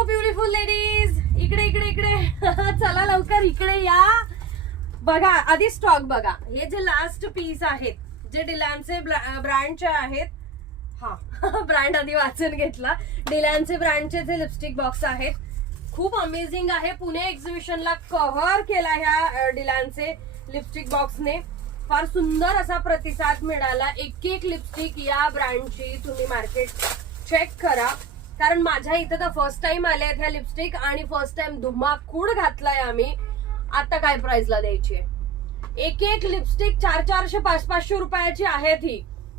Hello beautiful ladies, इकडे इकडे इकडे चला लवकर इकडे या. बघा आधी स्टॉक बघा. हे जे लास्ट पीस आहेत जे डिलॅनचे ब्रँडचे आहेत. हा ब्रँड आधी वाचून घेतला. डिलॅनचे ब्रँडचे जे लिपस्टिक बॉक्स आहेत खूप अमेझिंग आहे. पुणे एक्झिबिशनला कव्हर केला ह्या डिलॅनचे लिपस्टिक बॉक्सने. फार सुंदर असा प्रतिसाद मिळाला. एक एक लिपस्टिक या ब्रँडची तुम्ही मार्केट चेक करा, कारण माझ्या इथं तर फर्स्ट टाइम आले आहेत ह्या लिपस्टिक आणि फर्स्ट टाइम धुमाकूळ घातलाय आम्ही. आता काय प्राइसला द्यायची आहे? एक एक लिपस्टिक 400-400 500-500 रुपयाची आहेत. ही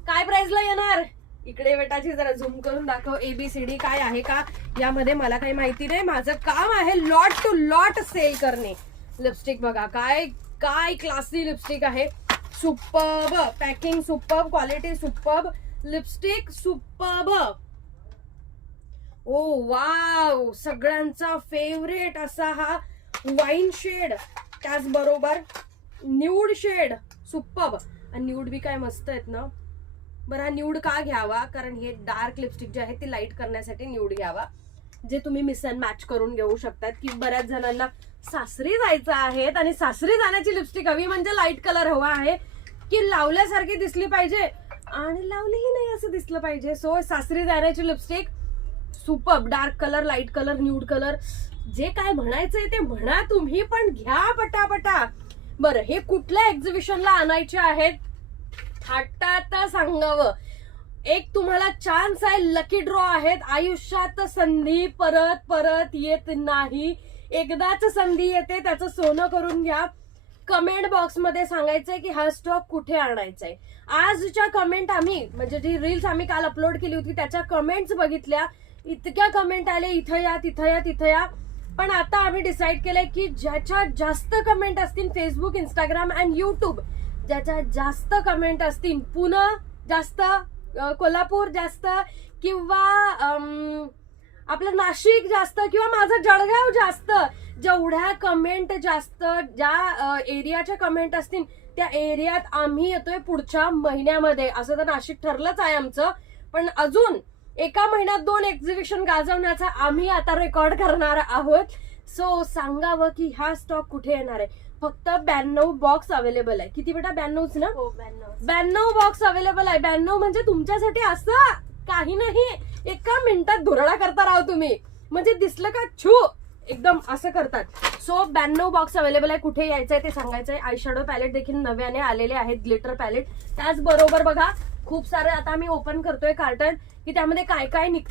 काय प्राइसला येणार? इकडे बेटाची जरा झूम करून दाखव. ABCD काय आहे का यामध्ये मला काही माहिती नाही. माझं काम आहे लॉट टू लॉट सेल करणे. लिपस्टिक बघा काय काय क्लासी लिपस्टिक आहे. Superb packing, superb quality, superb lipstick, superb. Oh wow, सगळ्यांचा फेवरेट असा हा वाईन शेड, त्याचबरोबर न्यूड शेड. सुपर्ब. आणि न्यूड बी काय मस्त आहेत ना. बरं, हा न्यूड का घ्यावा? कारण हे डार्क लिपस्टिक जे आहे ते लाईट करण्यासाठी न्यूड घ्यावा, जे तुम्ही मिस अँड मॅच करून घेऊ शकतात. की बऱ्याच जणांना सासरी जायचं आहे आणि सासरी जाण्याची लिपस्टिक हवी म्हणजे लाईट कलर हवा आहे, की लावल्यासारखी दिसली पाहिजे आणि लावलीही नाही असं दिसलं पाहिजे. सो सासरी जाण्याची lipstick superb. Dark colour, light colour, nude colour, जे काय म्हणायचंय ते म्हणा तुम्ही, पण घ्या पटापटा. बरं, हे कुठल्या एक्झिबिशनला आणायचे आहेत थाटात सांगावं. एक तुम्हाला चान्स आहे, लकी ड्रॉ आहेत. आयुष्यात संधी परत परत येत नाही, एकदाच संधी येते, त्याचं सोनं करून घ्या. कमेंट बॉक्स मध्ये सांगायचंय की हा स्टॉक कुठे आणायचाय. आजच्या कमेंट आम्ही म्हणजे जी रील्स आम्ही काल अपलोड केली होती त्याच्या कमेंट्स बघितल्या. इतक्या कमेंट आले, इथं या तिथं या तिथं या. पण आता आम्ही डिसाईड केलंय की ज्याच्या जास्त कमेंट असतील फेसबुक, इंस्टाग्राम अँड युट्यूब, ज्याच्या जास्त कमेंट असतील, पुणे जास्त, कोल्हापूर जास्त, किंवा आपलं नाशिक जास्त, किंवा माझं जळगाव जास्त, जेवढ्या कमेंट जास्त ज्या एरियाच्या कमेंट असतील त्या एरियात आम्ही येतोय पुढच्या महिन्यामध्ये. असं तर नाशिक ठरलंच आहे आमचं, पण अजून एका महिन्यात 2 एक्झिबिशन गाजवण्याचा आम्ही आता रेकॉर्ड करणार आहोत. सो सांगावं की हा स्टॉक कुठे येणार आहे. फक्त 92 बॉक्स अवेलेबल आहे. किती बेटा? 92च ना? 92 बॉक्स अवेलेबल आहे. 92 म्हणजे तुमच्यासाठी असं काही नाही, एका मिनिटात धुरळा करता राहा तुम्ही. म्हणजे दिसलं का छू एकदम असं करतात. सो 92 बॉक्स अवेलेबल आहे. कुठे यायचंय ते सांगायचंय. आय शॅडो पॅलेट देखील नव्याने आलेले आहेत, ग्लिटर पॅलेट. त्याचबरोबर बघा खूप सारे आता आम्ही ओपन करतोय कार्टन की त्यामध्ये काय काय निघतं